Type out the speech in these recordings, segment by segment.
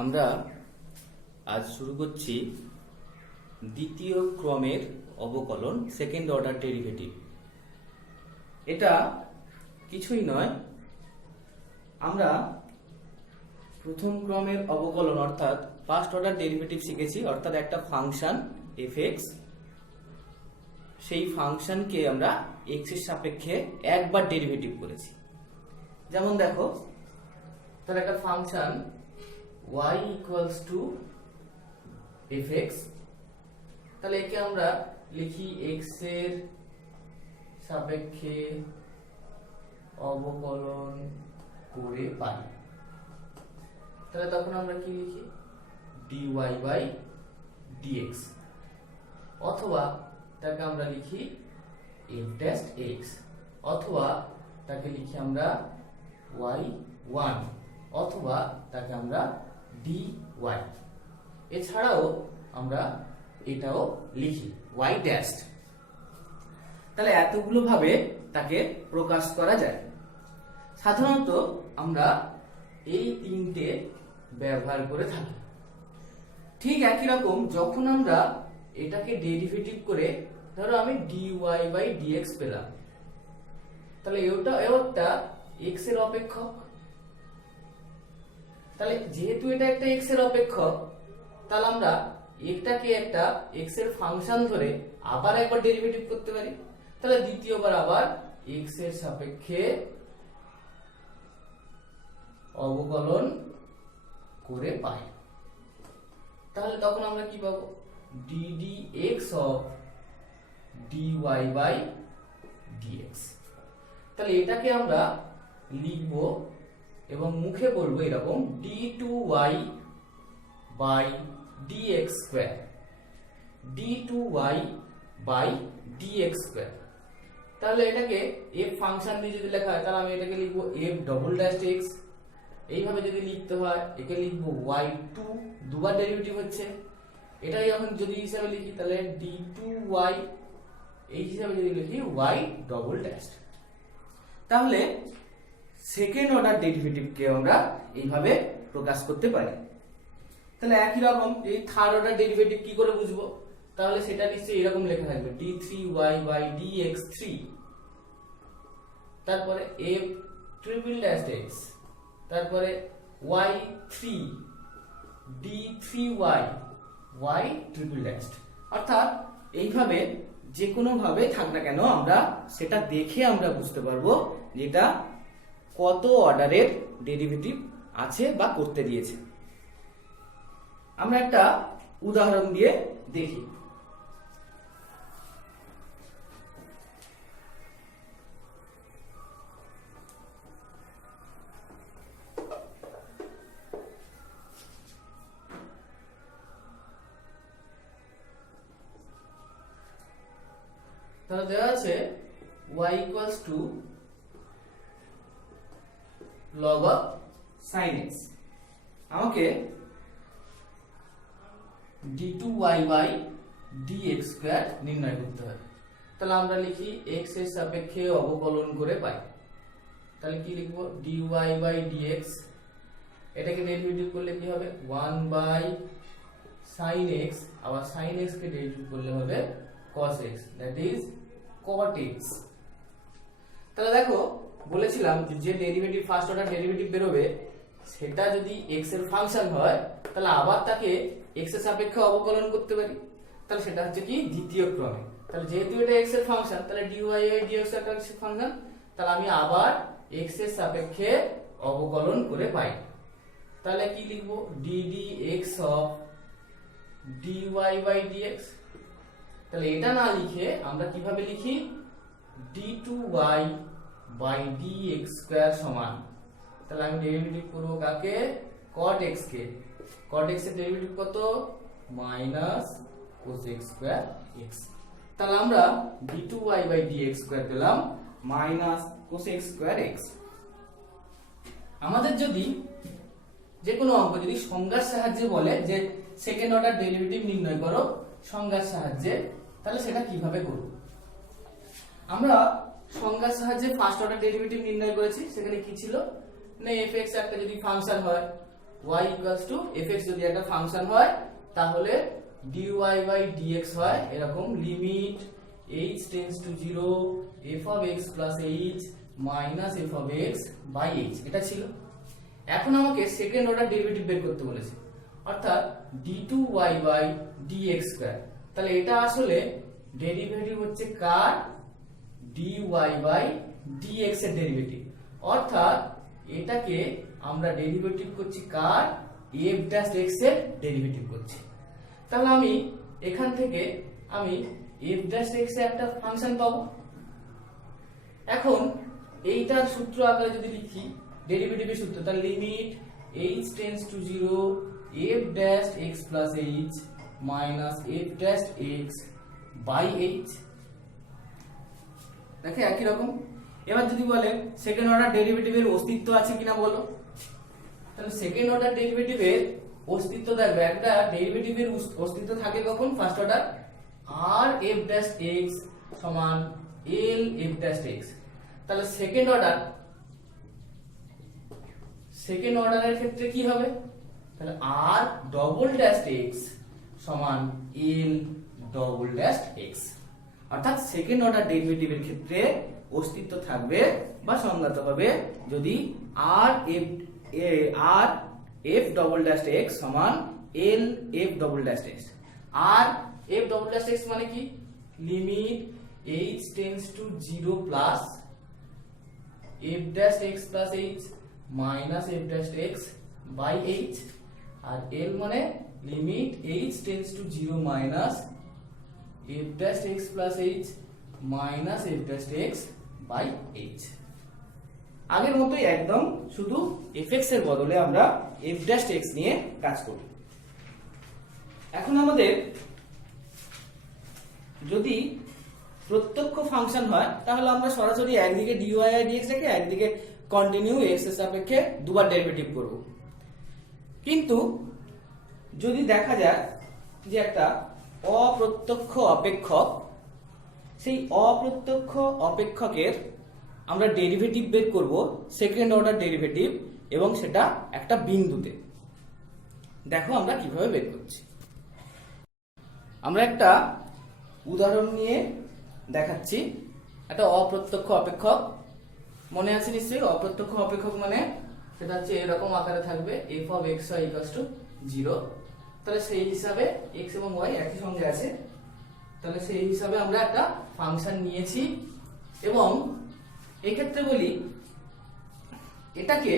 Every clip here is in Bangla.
আমরা আজ শুরু করছি দ্বিতীয় ক্রমের অবকলন, সেকেন্ড অর্ডার ডেরিভেটিভ। এটা কিছুই নয়, আমরা প্রথম ক্রমের অবকলন অর্থাৎ ফার্স্ট অর্ডার ডেরিভেটিভ শিখেছি, অর্থাৎ একটা ফাংশন এফএক্স, সেই ফাংশনকে আমরা এক্স এর সাপেক্ষে একবার ডেরিভেটিভ করেছি। যেমন দেখো, তাহলে একটা function y equals to fx, তাহলে একে আমরা লিখি x এর সাপেক্ষে অবকলন করে পাই। তাহলে তখন আমরা কি লিখি dy by dx, অথবা তাকে আমরা লিখি f dash x, অথবা তাকে লিখি আমরা y1, অথবা তাকে আমরা dy। এছাড়াও আমরা এটাও লিখি y dash। তাহলে এতগুলো ভাবে তাকে প্রকাশ করা যায়। সাধারণত আমরা এই তিনটে ব্যবহার করে থাকি। ঠিক একই রকম যখন আমরা এটাকে ডেরিভেটিভ করে, ধরো আমি dy by dx পেলাম, তাহলে এটা x এর অপেক্ষক। তাহলে যেহেতু এটা একটা x এর অপেক্ষক, তাহলে আমরা এটাকে একটা x এর ফাংশন ধরে আবার একবার ডেরিভেটিভ করতে পারি। তাহলে দ্বিতীয়বার আবার x এর সাপেক্ষে অবকলন করে পাই। তাহলে তখন আমরা কি পাবো, ddx of dy by dx। তাহলে এটাকে আমরা লিখব এবং মুখে বলবো এরকম d2y by dx square, d2y by dx square। তাহলে এটাকে f ফাংশন দিয়ে যদি লেখা হয়, তাহলে আমি এটাকে লিখব f double dash x। এইভাবে যদি লিখতে হয়, একে লিখব y2, দুবার ডেরিভেটিভ হচ্ছে। এটাই যখন যদি হিসাবে লিখি, তাহলে d2y, এই হিসাবে যদি লিখি y double dash। তাহলে সেকেন্ড অর্ডার ডেরিভেটিভকে আমরা এইভাবে প্রকাশ করতে পারি। তাহলে একই রকম এই থার্ড অর্ডার ডেরিভেটিভ কি করে বুঝবো, তাহলে সেটা নিশ্চয়ই এরকম লেখা থাকবে d3y by dx3, তারপরে f triple dash x, তারপরে y3 d3y y triple dash। অর্থাৎ এইভাবে যে কোনো ভাবে থাক না কেন, আমরা সেটা দেখে আমরা বুঝতে পারবো যেটা কত অর্ডারের ডেরিভেটিভ আছে বা করতে দিয়েছে। আমরা একটা উদাহরণ দিয়ে দেখি। তাহলে দেওয়া আছে y equals to log of sin x। আমাকে d2y by dx square নির্ণয় করতে হবে। তাহলে আমরা লিখি x এর সাপেক্ষে অবকলন করে পাই। তাহলে কি লিখব, dy by dx, এটাকে ডেরিভেটিভ করলে কি হবে 1 by sin x, আবার sin x কে ডেরিভেটিভ করলে হবে cos x, that is cot x। তাহলে দেখো, বলেছিলাম যে ডেরিভেটিভ ফার্স্ট অর্ডার ডেরিভেটিভ বেরোবে, সেটা যদি x এর ফাংশন হয়, তাহলে আবার তাকে x এর সাপেক্ষে অবকলন করতে পারি। তাহলে সেটা হচ্ছে কি দ্বিতীয় ক্রমে। তাহলে যেহেতু এটা x এর ফাংশন, তাহলে dy by dx একটা ফাংশন, তাহলে আমি আবার x এর সাপেক্ষে অবকলন করে পাই। তাহলে কি লিখব, ddx of dy by dx। তাহলে এটা না লিখে আমরা কিভাবে লিখি, d2y by dx square সমান, তাহলে আমি ডেরিভেটিভ করব কাকে, cot x কে। cot x এর ডেরিভেটিভ কত, minus cos x square x। তাহলে আমরা d2y by dx square পেলাম minus cos x square x। আমাদের যদি যে কোনো অঙ্ক যদি সংজ্ঞার সাহায্যে বলে যে সেকেন্ড অর্ডার ডেরিভেটিভ নির্ণয় করো সংজ্ঞার সাহায্যে, তাহলে সেটা কিভাবে করব। আমরা সংজ্ঞার সাহায্যে ফার্স্ট অর্ডার ডেরিভেটিভ নির্ণয় করেছি। সেখানে কি ছিল না, fx একটা যদি ফাংশন হয়, y ইকুয়ালস টু fx যদি একটা ফাংশন হয় তাহলে dy বাই dx হয় এরকম limit h tends to 0 f of x plus h minus f of x by h। এটা ছিল। এখন আমাকে সেকেন্ড অর্ডার ডেরিভেটিভ বের করতে বলেছে, অর্থাৎ d2y বাই dx স্কয়ার। তাহলে এটা আসলে ডেরিভেটিভ হচ্ছে কার? dy বাই dx এর ডেরিভেটিভ, অর্থাৎ এটাকে আমরা ডেরিভেটিভ করছি কার? f ড্যাশ x এর ডেরিভেটিভ করছি। তাহলে আমি এখান থেকে আমি f ড্যাশ x এর একটা ফাংশন পাবো। এখন এইটার সূত্র আকারে যদি লিখি ডেরিভেটিভের সূত্র, তাহলে limit h tends to 0 f dash x plus h minus f dash x by h। দেখে একই রকম। এবার যদি বলে সেকেন্ড অর্ডার ডেরিভেটিভের অস্তিত্ব আছে কিনা বলো, তাহলে সেকেন্ড অর্ডার ডেরিভেটিভের অস্তিত্ব দেখবে। একটা ডেরিভেটিভের অস্তিত্ব থাকে কখন? First order r f dash x সমান l f ড্যাশ x। তাহলে সেকেন্ড অর্ডারের ক্ষেত্রে কি হবে? তাহলে r ডবল ড্যাশ x সমান l ডবল ড্যাশ x। অর্থাৎ সেকেন্ড অর্ডার ডেরিভেটিভের ক্ষেত্রে অস্তিত্ব থাকবে বা সংজ্ঞাত হবে যদি r f double dash x সমান l f double dash x। r f double dash x মানে কি? Limit h tends to 0 plus f dash x plus h minus f dash x by h, আর l মানে limit h tends to 0 minus f dash x plus h minus f dash x by h। আগের মতোই একদম, শুধু fx এর বদলে আমরা f ড্যাশ x নিয়ে কাজ করব। এখন আমাদের যদি প্রত্যক্ষ ফাংশন হয় তাহলে আমরা সরাসরি একদিকে dy আর dx রেখে একদিকে কন্টিনিউ x এর সাপেক্ষে দুবার ডেরিভেটিভ করব। কিন্তু যদি দেখা যায় যে একটা অপ্রত্যক্ষ অপেক্ষক, সেই অপ্রত্যক্ষ অপেক্ষকের আমরা ডেরিভেটিভ বের করব সেকেন্ড অর্ডার ডেরিভেটিভ, এবং সেটা একটা বিন্দুতে। দেখো আমরা কিভাবে বের করছি। আমরা একটা উদাহরণ নিয়ে দেখাচ্ছি। একটা অপ্রত্যক্ষ অপেক্ষক, মনে আছে নিশ্চয়ই? অপ্রত্যক্ষ অপেক্ষক মানে সেটা হচ্ছে এরকম আকারে থাকবে f of x y equals two 0। তাহলে সেই হিসাবে x এবং y একই সঙ্গে আছে, তাহলে সেই হিসাবে আমরা একটা ফাংশন নিয়েছি। এবং এই ক্ষেত্রে বলি এটাকে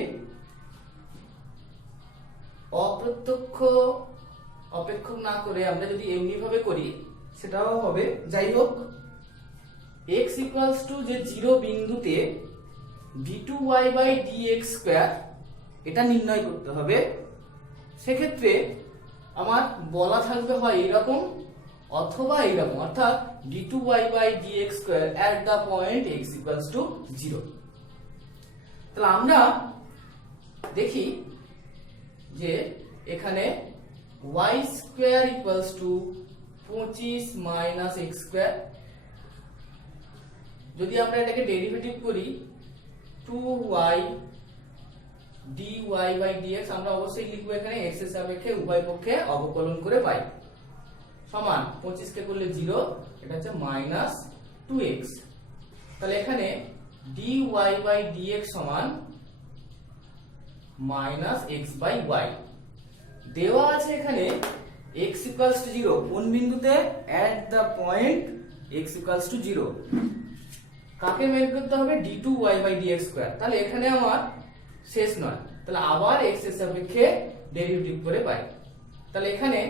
অপ্রত্যক্ষ অপেক্ষক না করে আমরা যদি এমনি ভাবে করি সেটাও হবে। যাই হোক, x ইকুয়ালস টু যে 0 বিন্দুতে d2y বাই dx স্কয়ার এটা নির্ণয় করতে হবে। সেক্ষেত্রে আমার বলা থাকবে হয় এরকম অথবা এইরকম, অর্থাৎ d2y by dx square at the point x equals to 0। তাহলে আমরা দেখি যে এখানে y square equals to 25 minus x square. যদি আমরা এটাকে ডেরিভেটিভ করি 2y dy বাই dx, আমরা অবশ্যই লিখবো এখানে x এর সাপেক্ষে উভয় পক্ষে অবকলন করে পাই, সমান 25 কে করলে 0, এটা হচ্ছে মাইনাস 2x। তাহলে এখানে dy বাই dx সমান মাইনাস x বাই y। দেওয়া আছে এখানে x ইকুয়ালস টু 0 কোন বিন্দুতে? at the point x equals two 0। কাকে বের করতে হবে? d2y by dx square. তাহলে এখানে আমার শেষ নয়, তাহলে আবার x এর সাপেক্ষে ডেরিভেটিভ করে পাই। তাহলে এখানে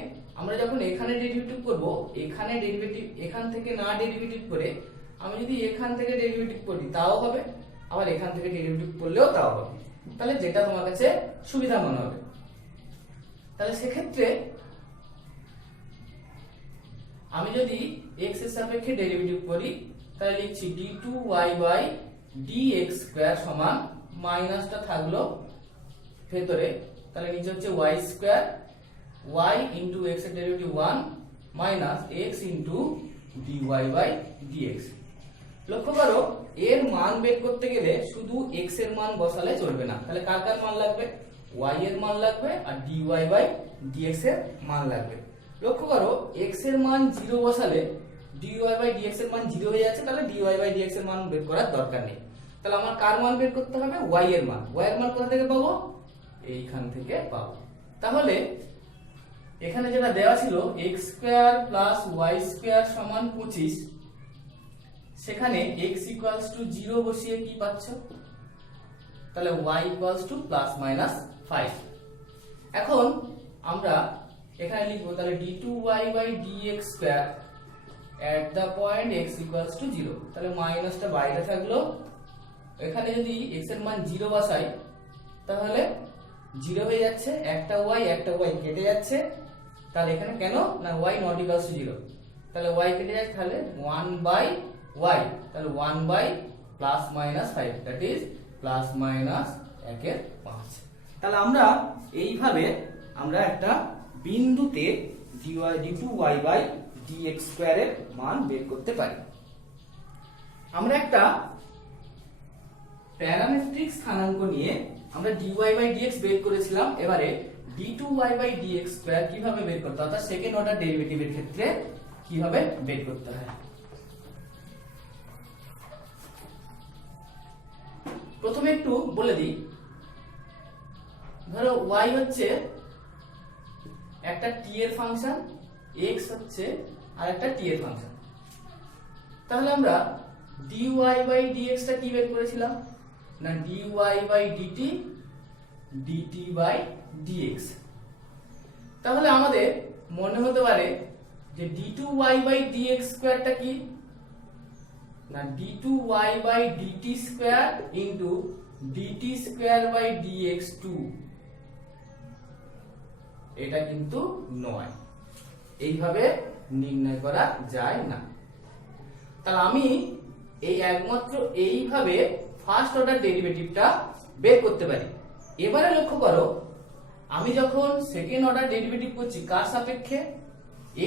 আমরা যখন এখানে ডেরিভেটিভ করব, এখানে ডেরিভেটিভ এখান থেকে না ডেরিভেটিভ করে আমি যদি এখান থেকে ডেরিভেটিভ করি তাও হবে, আবার এখান থেকে ডেরিভেটিভ করলেও তাও হবে। তাহলে যেটা তোমার কাছে সুবিধা মনে হবে। তাহলে সেক্ষেত্রে আমি যদি x এর সাপেক্ষে ডেরিভেটিভ করি তাহলে লিখছি d2y বাই dx স্কয়ার সমান, মাইনাসটা থাকলো ভেতরে, তাহলে নিচে হচ্ছে y square, y into x এর derivative 1 minus x into dy by dx। লক্ষ্য করো এর মান বের করতে গেলে শুধু x এর মান বসালে চলবে না, তাহলে কার কার মান লাগবে? y এর মান লাগবে আর dy বাই dx এর মান লাগবে। লক্ষ্য করো x এর মান 0 বসালে dy বাই dx এর মান 0 হয়ে যাচ্ছে, তাহলে dy বাই dx এর মান বের করার দরকার নেই। তাহলে আমার কার মান বের করতে হবে? y এর মান। y এর মান কোথা থেকে পাবো? এইখান থেকে পাবো। তাহলে এখানে যেটা দেওয়া ছিল x square plus y square সমান 25, সেখানে x ইকুয়ালস টু 0 বসিয়ে কি পাচ্ছ? তাহলে y equals to plus minus 5। এখন আমরা এখানে লিখবো তাহলে d2y by dx square at the point x equals to 0। তাহলে মাইনাসটা বাইরে থাকলো, এখানে যদি x এর মান 0 বসাই তাহলে 0 হয়ে যাচ্ছে, একটা y কেটে যাচ্ছে। তাহলে এখানে কেন না y not equals to 0, তাহলে y কেটে যাচ্ছে, তাহলে 1 বাই y, তাহলে 1 by plus minus 5 that is plus minus 1/5। তাহলে আমরা এইভাবে আমরা একটা বিন্দুতে d2y বাই dx স্কয়ারের মান বের করতে পারি। আমরা একটা প্যারামেট্রিক স্থানাঙ্ক নিয়ে আমরা dy বাই dx বের করেছিলাম। এবারে d2y বাই dx স্কয়ার কিভাবে বের করতে হয়, অর্থাৎ সেকেন্ড অর্ডার ডেরিভেটিভের ক্ষেত্রে কিভাবে বের করতে হয়। প্রথমে একটু বলে দিই, ধরো y হচ্ছে একটা t এর ফাংশন, x হচ্ছে আর একটা t এর ফাংশন। তাহলে আমরা dy বাই dx টা কি বের করেছিলাম না dy by dt dt by dx। তাহলে আমাদের মনে হতে পারে যে d2y বাই dx স্কয়ারটা কি না d2y by dt square into dt square by dx2। এটা কিন্তু নয়, এইভাবে নির্ণয় করা যায় না। তাহলে আমি এই একমাত্র এইভাবে ফার্স্ট অর্ডার ডেরিভেটিভটা বের করতে পারি। এবারে লক্ষ্য করো, আমি যখন সেকেন্ড অর্ডার ডেরিভেটিভ করছি কার সাপেক্ষে?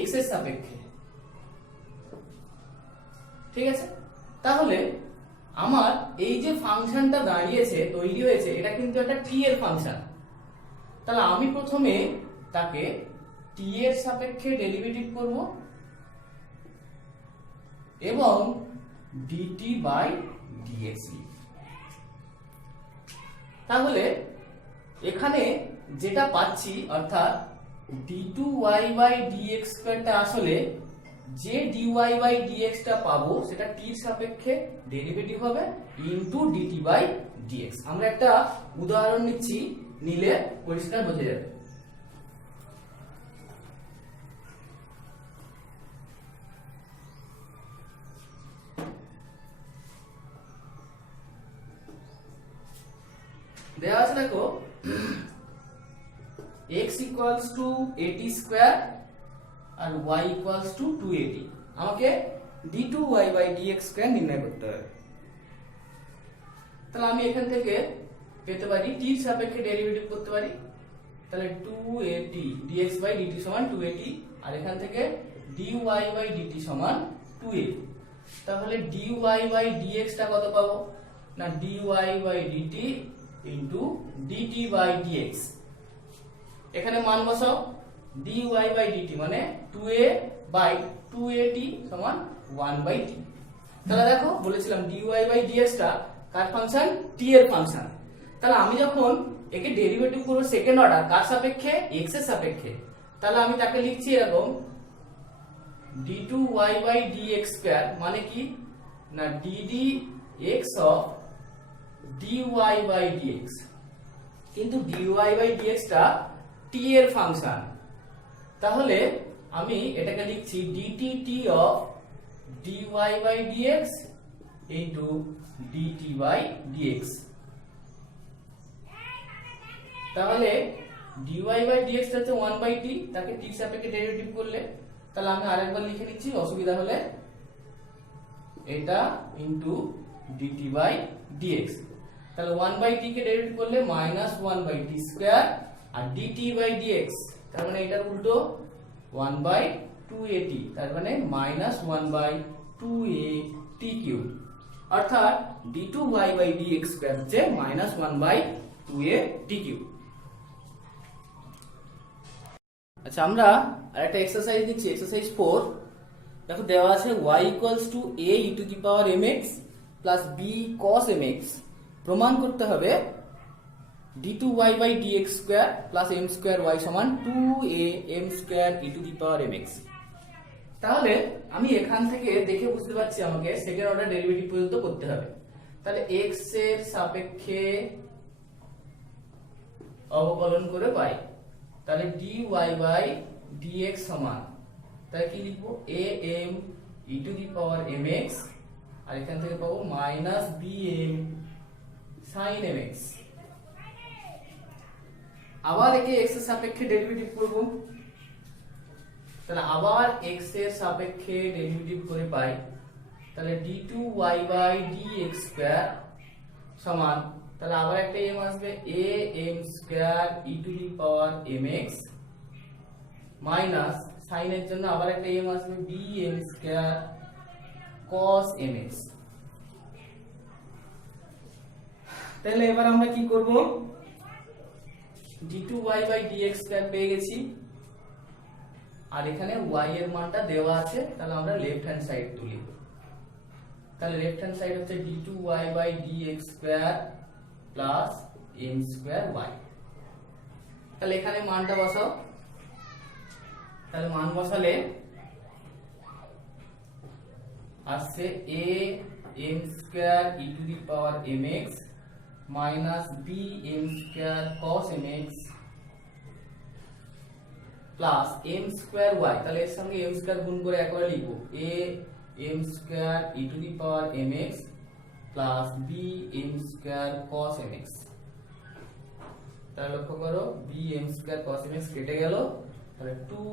x এর সাপেক্ষে, ঠিক আছে? তাহলে আমার এই যে ফাংশনটা দাঁড়িয়েছে তৈরি হয়েছে এটা কিন্তু একটা t এর ফাংশন। তাহলে আমি প্রথমে তাকে t এর সাপেক্ষে ডেরিভেটিভ করব এবং dt বাই dx। তাহলে এখানে যেটা পাচ্ছি অর্থাৎ d2y বাই dx স্কয়ারটা আসলে যে dy বাই dx টা পাবো সেটা t এর সাপেক্ষে ডেরিভেটিভ হবে ইনটু dt বাই dx। আমরা একটা উদাহরণ নিচ্ছি, নিলে পরিষ্কার বোঝা যাবে। দেওয়া আছে দেখো x ইকুয়ালস টু 80 স্কয়ার আর y ইকুয়ালস টু 280। আমাকে d2y বাই dx স্কয়ার নির্ণয় করতে হবে। তাহলে আমি এখান থেকে পেতে পারি t এর সাপেক্ষে ডেরিভেটিভ করতে পারি, তাহলে 280 dx বাই dt সমান 280 আর এখান থেকে dy বাই dt সমান 280। তাহলে dy বাই dx টা কত পাবো না dy by dt into dt by dx। এখানে মান বসাও, dy বাই dt মানে 2a বাই 2at সমান 1 বাই t। তাহলে দেখো বলেছিলাম dy বাই dx টা কার ফাংশন? t এর ফাংশন। তাহলে আমি যখন একে ডেরিভেটিভ করব সেকেন্ড অর্ডার কার সাপেক্ষে? x এর সাপেক্ষে। তাহলে আমি তাকে লিখছি এরকম d2y বাই dx স্কয়ার মানে কি না ddx of dy by dx, কিন্তু dy বাই dx টা t এর ফাংশন। তাহলে আমি এটাকে লিখছি dtt of dy by dx into dt by dx। তাহলে dy বাই dx টা হচ্ছে 1 বাই t, তাকে t এর সাপেক্ষে ডেরিভেটিভ করলে তাহলে আমি আরেকবার লিখে নিচ্ছি, অসুবিধা হলে এটা ইনটু dt বাই dx। তাহলে 1 বাই t কে ডেরিভেটিভ করলে মাইনাস 1 বাই t স্কয়ার আর dt বাই dx তার মানে এটার উল্টো 1 বাই 2at, তার মানে মাইনাস 1 বাই 2at কিউব। অর্থাৎ d2y বাই dx স্কয়ার হচ্ছে মাইনাস 1 বাই 2at কিউব। আচ্ছা, আমরা আরেকটা এক্সারসাইজ দিচ্ছি, এক্সারসাইজ 4। দেখো দেওয়া আছে y equals to a e to the power mx plus b cos mx প্রমাণ করতে হবে d2y by dx square plus m square y সমান 2a m square e to the power mx। তাহলে আমি এখান থেকে দেখে বুঝতে পারছি আমাকে সেকেন্ড অর্ডার ডেরিভেটিভ পর্যন্ত করতে হবে। তাহলে x এর সাপেক্ষে অবকলন করে পাই, তাহলে dy বাই dx সমান, তাহলে কি লিখবো, am e to the power mx, আর এখান থেকে পাবো মাইনাস bm sin mx। আবার একে x এর সাপেক্ষে ডেরিভেটিভ করব, তাহলে আবার x এর সাপেক্ষে ডেরিভেটিভ করে পাই, তাহলে d2y বাই dx স্কয়ার সমান, তাহলে আবার একটা m আসবে am square e to the power mx minus sin এর জন্য আবার একটা m আসবে bm স্কয়ার cos mx। তাহলে এবার আমরা কি করব, d2y বাই dx স্কয়ার পেয়ে গেছি, আর এখানে y এর মানটা দেওয়া আছে, তাহলে আমরা লেফট হ্যান্ড সাইড তুলি। তাহলে লেফট হ্যান্ড সাইড হচ্ছে d2y by dx square plus m square y। তাহলে এখানে মানটা বসাও, তাহলে মান বসালে আসছে a m square e to the power mx minus b m square cos mx plus m square y। তাহলে এর সঙ্গে m স্কয়ার গুণ করে একবার লিখবো a m square e to the power mx plus b m square cos mx। তাহলে লক্ষ্য করো b m square cos mx কেটে গেল, তাহলে 2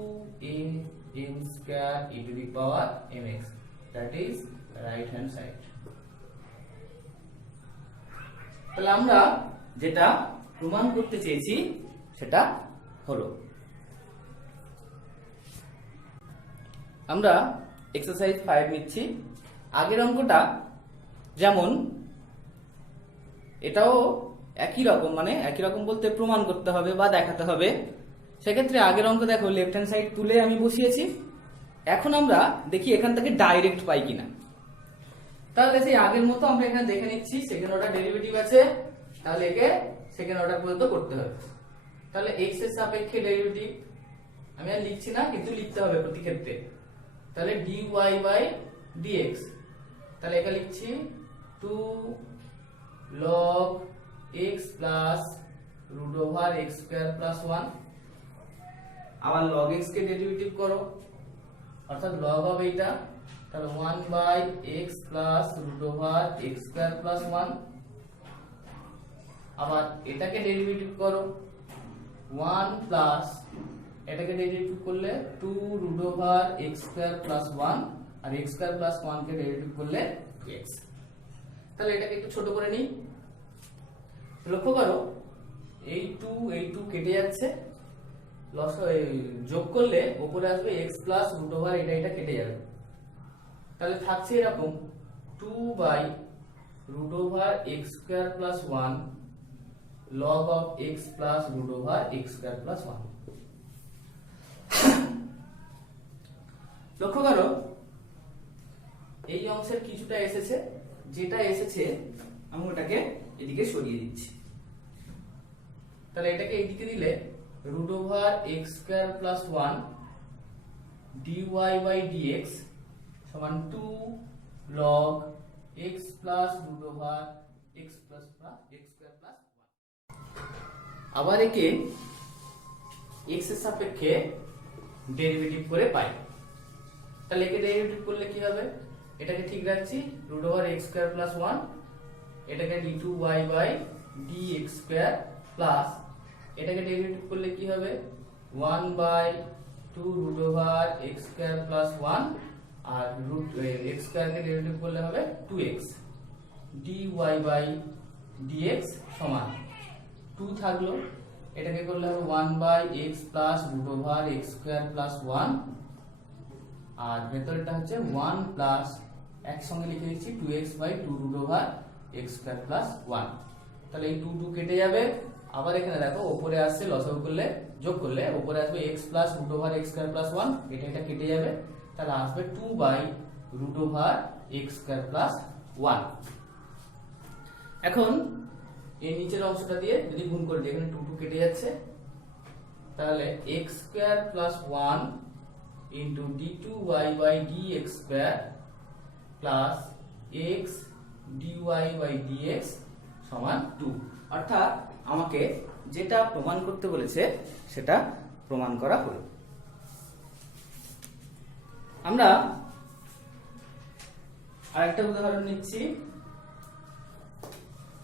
m square e to the power mx, that is right hand side. তাহলে আমরা যেটা প্রমাণ করতে চেয়েছি সেটা হলো, আমরা এক্সারসাইজ 5 নিচ্ছি। আগের অঙ্কটা যেমন এটাও একই রকম, মানে একই রকম বলতে প্রমাণ করতে হবে বা দেখাতে হবে। সেক্ষেত্রে আগের অঙ্ক দেখো লেফট হ্যান্ড সাইড তুলে আমি বসিয়েছি, এখন আমরা দেখি এখান থেকে ডাইরেক্ট পাই কিনা। তাহলে সেই আগের মতো আমরা এখানে দেখে নিচ্ছি সেকেন্ড অর্ডার ডেরিভেটিভ আছে, তাহলে একে সেকেন্ড অর্ডার পর্যন্ত করতে হবে। তাহলে x এর সাপেক্ষে ডেরিভেটিভ আমি আর লিখছি না, কিন্তু লিখতে হবে প্রতি ক্ষেত্রে। তাহলে dy বাই dx, তাহলে এটা লিখছি 2 log x plus root over x square plus 1। আবার log x কে ডেরিভেটিভ করো, অর্থাৎ log অফ এইটা, তাহলে 1 by x plus root over x square plus 1। আবার এটাকে ডেরিভেটিভ করো 1 প্লাস এটাকে ডেরিভেটিভ করলে 2 root over x square plus 1, আর x স্কয়ার প্লাস 1 কে ডেরিভেটিভ করলে x। তাহলে এটাকে একটু ছোট করে নিই, লক্ষ্য করো এই 2 কেটে যাচ্ছে, যোগ করলে উপরে আসবে x প্লাস রুট ওভার এটা কেটে যাবে, তাহলে থাকছে এরকম 2 by root over x square plus 1 log of x plus root over x square plus 1। লক্ষ্য করো এই অংশের কিছুটা এসেছে, যেটা এসেছে আমি ওটাকে এদিকে সরিয়ে দিচ্ছি। তাহলে এটাকে এইদিকে দিলে root over x square plus 1 dy by dx সমান 2 log x plus root over x plus x square plus 1। আবার একে x এর সাপেক্ষে ডেরিভেটিভ করে পাই, তাহলে একে ডেরিভেটিভ করলে কি হবে, এটাকে ঠিক রাখছি root over x square plus 1, এটাকে d2y by dx square plus এটাকে ডেরিভেটিভ করলে কি হবে 1 by 2 root over x square plus 1, আর রুট x স্কয়ার কে ডেরিভেটিভ করলে হবে 2x dy বাই dx সমান 2 থাকলো, এটাকে করলে হবে 1 by x plus root over x square plus 1, আর ভেতরটা হচ্ছে 1 প্লাস একসঙ্গে লিখে দিচ্ছি 2x by 2 root over x square plus 1। তাহলে এই 2 কেটে যাবে, আবার এখানে দেখো উপরে আসছে লসাগু করলে যোগ করলে উপরে আসবে x plus root over x square plus 1, এটা কেটে যাবে, তাহলে আসবে 2 by root over x square plus 1। এখন এই নিচের অংশটা দিয়ে যদি গুণ করে দিই, এখানে 2 2 কেটে যাচ্ছে, তাহলে x square plus 1 into d2y by dx square plus x dy by dx সমান 2। অর্থাৎ আমাকে যেটা প্রমাণ করতে বলেছে সেটা প্রমাণ করা হলো। আমরা আরেকটা উদাহরণ নিচ্ছি,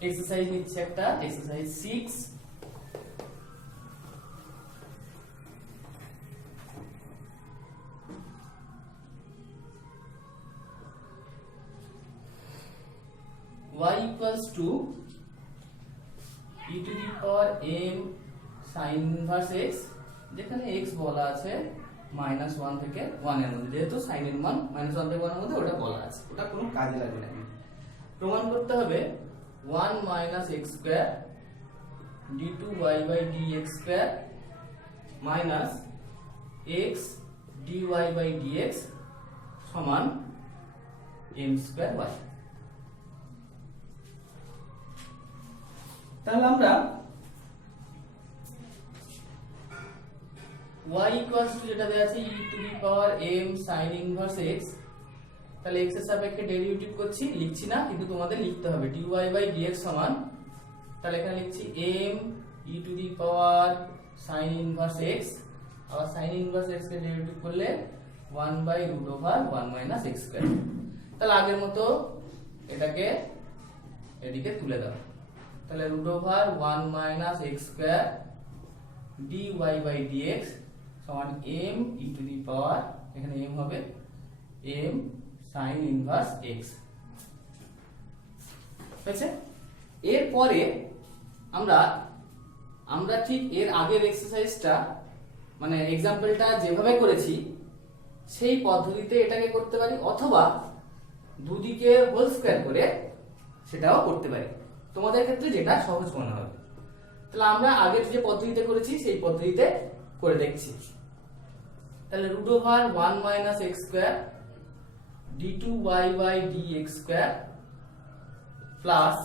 এক্সারসাইজ নিচ্ছি একটা, exercise 6। y equals to e to the power m sin inverse x, যেখানে x বলা আছে -1 থেকে 1 এর মধ্যে, যেহেতু sin এর মান -1 থেকে 1 এর মধ্যে ওটা বলা আছে, ওটা কোনো কাজে লাগবে না। প্রমাণ করতে হবে 1 - x square d2y by dx square minus x dy by dx সমান m স্কয়ার y। তাহলে আমরা y equals to যেটা দেয়া আছে e to the power m sin inverse x, তাহলে x এর সাপেক্ষে ডেরিভেটিভ করছি, লিখছি না কিন্তু তোমাদের লিখতে হবে dy বাই dx সমান, তাহলে এখানে লিখছি m e to the power sin inverse x, আর sin inverse x এর ডেরিভেটিভ করলে 1 by root over 1 minus x square. তাহলে আগের মতো এটাকে এদিকে তুলে দাও, তাহলে root over 1 minus x square dy by dx সমান m e to the power, এখানে m হবে m sin ইনভার্স x। ঠিক আছে, এরপরে আমরা ঠিক এর আগের এক্সারসাইজটা মানে এক্সাম্পলটা যেভাবে করেছি সেই পদ্ধতিতে এটাকে করতে পারি, অথবা দুদিকে হোল স্কয়ার করে সেটাও করতে পারি, তোমাদের ক্ষেত্রে যেটা সহজ মনে হবে। তাহলে আমরা আগের যে পদ্ধতিতে করেছি সেই পদ্ধতিতে করে দেখছি। তাহলে root over 1 minus x square d2y by dx square plus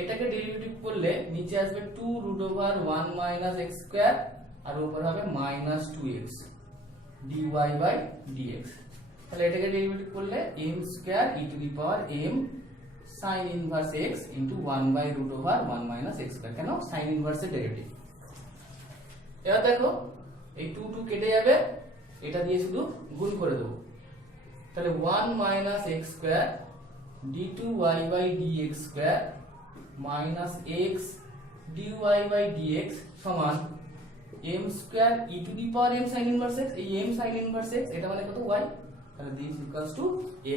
এটাকে ডেরিভেটিভ করলে নিচে আসবে 2 root over 1 minus x square আর উপর হবে minus 2x dy by dx। তাহলে এটাকে ডেরিভেটিভ করলে m square e to the power m sin inverse x into 1 by root over 1 minus x square. কেন? sin ইনভার্স এর ডেরিভেটিভ। এবার দেখো এই 2 2 কেটে যাবে, এটা দিয়ে শুধু গুণ করে দেব, তাহলে 1 minus x square d2y by dx square minus x dy by dx সমান m square e to the power m sin inverse x। এই m sin ইনভার্স x এটা মানে কত? y। তাহলে this equals to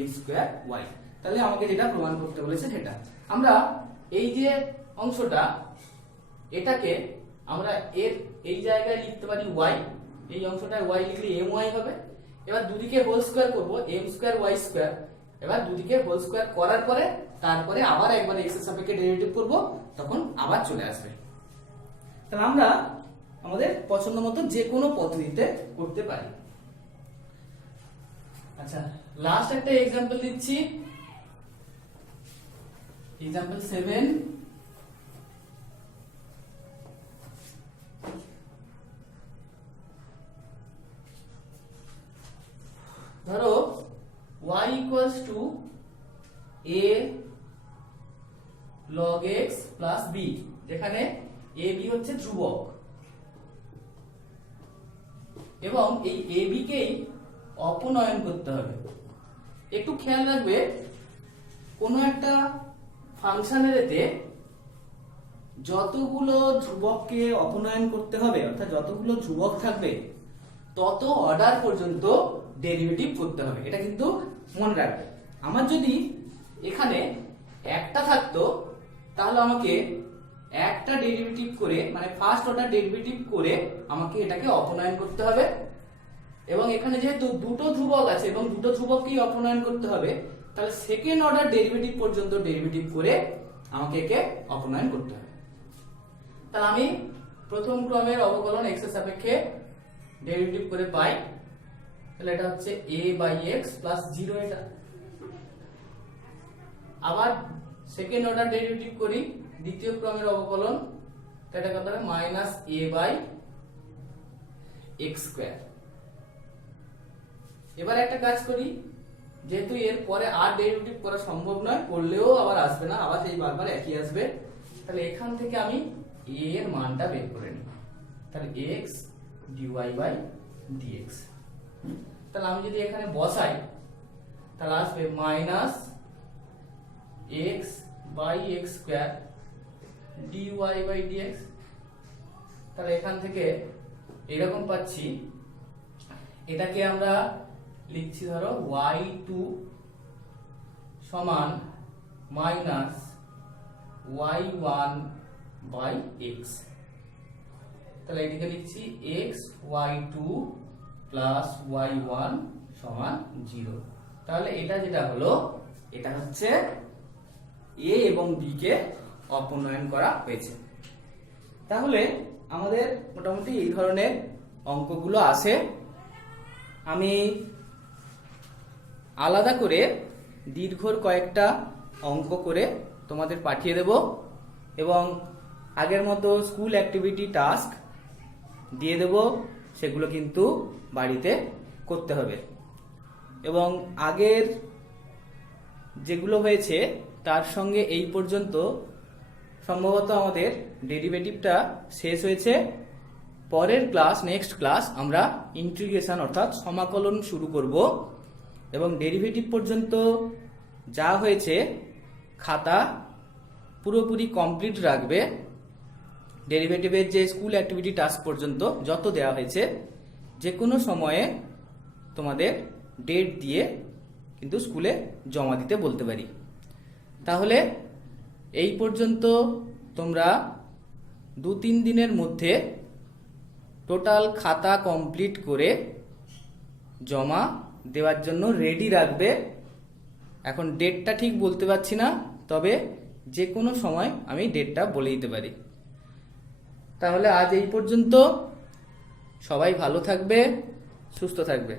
m square y। তাহলে আমাকে যেটা প্রমাণ করতে বলেছে সেটা আমরা এই যে অংশটা এটাকে আমরা এর এই জায়গায় লিখতে পারি y, এই অংশটায় y লিখলে my হবে। এবার দুদিকে হোল স্কয়ার করব m স্কয়ার y স্কয়ার, এবার দুদিকে হোল স্কয়ার করার পরে তারপরে আবার একবার x এর সাপেক্ষে ডেরিভেটিভ করব, তখন আবার চলে আসবে। তাহলে আমরা আমাদের পছন্দ মতো যে কোনো পদ্ধতিতে করতে পারি। আচ্ছা, লাস্ট একটা एग्जांपल দিচ্ছি, एग्जांपल 7। ধরো y equals to a log x plus b, যেখানে a b হচ্ছে ধ্রুবক এবং এই a b কেই অপনয়ন করতে হবে। একটু খেয়াল রাখবে, কোনো একটা ফাংশনের এতে যতগুলো ধ্রুবককে অপনয়ন করতে হবে, অর্থাৎ যতগুলো ধ্রুবক থাকবে তত অর্ডার পর্যন্ত ডেরিভেটিভ করতে হবে, এটা কিন্তু মনে রাখবে। আমার যদি এখানে একটা থাকতো তাহলে আমাকে একটা ডেরিভেটিভ করে মানে ফার্স্ট অর্ডার ডেরিভেটিভ করে আমাকে এটাকে অপনয়ন করতে হবে, এবং এখানে যেহেতু দুটো ধ্রুবক আছে এবং দুটো ধ্রুবককেই অপনয়ন করতে হবে, তাহলে সেকেন্ড অর্ডার ডেরিভেটিভ পর্যন্ত ডেরিভেটিভ করে আমাকে একে অপনয়ন করতে হবে। তাহলে আমি প্রথম ক্রমের অবকলন x এর সাপেক্ষে ডেরিভেটিভ করে পাই, তাহলে এটা হচ্ছে a/x + 0 এটা। আবার সেকেন্ড অর্ডার ডেরিভেটিভ করি দ্বিতীয় ক্রমের অবকলন, এটা কত হবে -a/x²। এবার একটা কাজ করি, যেহেতু এর পরে আর ডেরিভেটিভ করা সম্ভব নয়, করলেও আবার আসবে না, আবার সেই বারবার একই আসবে, তাহলে এখান থেকে আমি a এর মানটা বের করে নিই। তাহলে x dy/dx, তাহলে আমি যদি এখানে বসাই তাহলে আসবে -x/x² dy/dx। তাহলে এখান থেকে এরকম পাচ্ছি, এটাকে আমরা লিখছি ধরো y2 সমান -y1/x। তাহলে এটাকে লিখছি xy2 + y1 সমান 0। তাহলে এটা যেটা হলো, এটা হচ্ছে a এবং b কে অপনয়ন করা হয়েছে। তাহলে আমাদের মোটামুটি এই ধরনের অঙ্কগুলো আসে। আমি আলাদা করে দীর্ঘর কয়েকটা অঙ্ক করে তোমাদের পাঠিয়ে দেব, এবং আগের মতো স্কুল অ্যাক্টিভিটি টাস্ক দিয়ে দেব, সেগুলো কিন্তু বাড়িতে করতে হবে। এবং আগের যেগুলো হয়েছে তার সঙ্গে এই পর্যন্ত সম্ভবত আমাদের ডেরিভেটিভটা শেষ হয়েছে। পরের ক্লাস, নেক্সট ক্লাস, আমরা ইন্টিগ্রেশন অর্থাৎ সমাকলন শুরু করব, এবং ডেরিভেটিভ পর্যন্ত যা হয়েছে খাতা পুরোপুরি কমপ্লিট রাখবে। ডেরিভেটিভের যে স্কুল অ্যাক্টিভিটি টাস্ক পর্যন্ত যত দেওয়া হয়েছে, যে কোনো সময়ে তোমাদের ডেট দিয়ে কিন্তু স্কুলে জমা দিতে বলতে পারি। তাহলে এই পর্যন্ত তোমরা 2-3 দিনের মধ্যে টোটাল খাতা কমপ্লিট করে জমা দেওয়ার জন্য রেডি রাখবে। এখন ডেটটা ঠিক বলতে পারছি না, তবে যে কোনো সময় আমি ডেটটা বলে দিতে পারি। তাহলে আজ এই পর্যন্ত। সবাই ভালো থাকবে, সুস্থ থাকবে।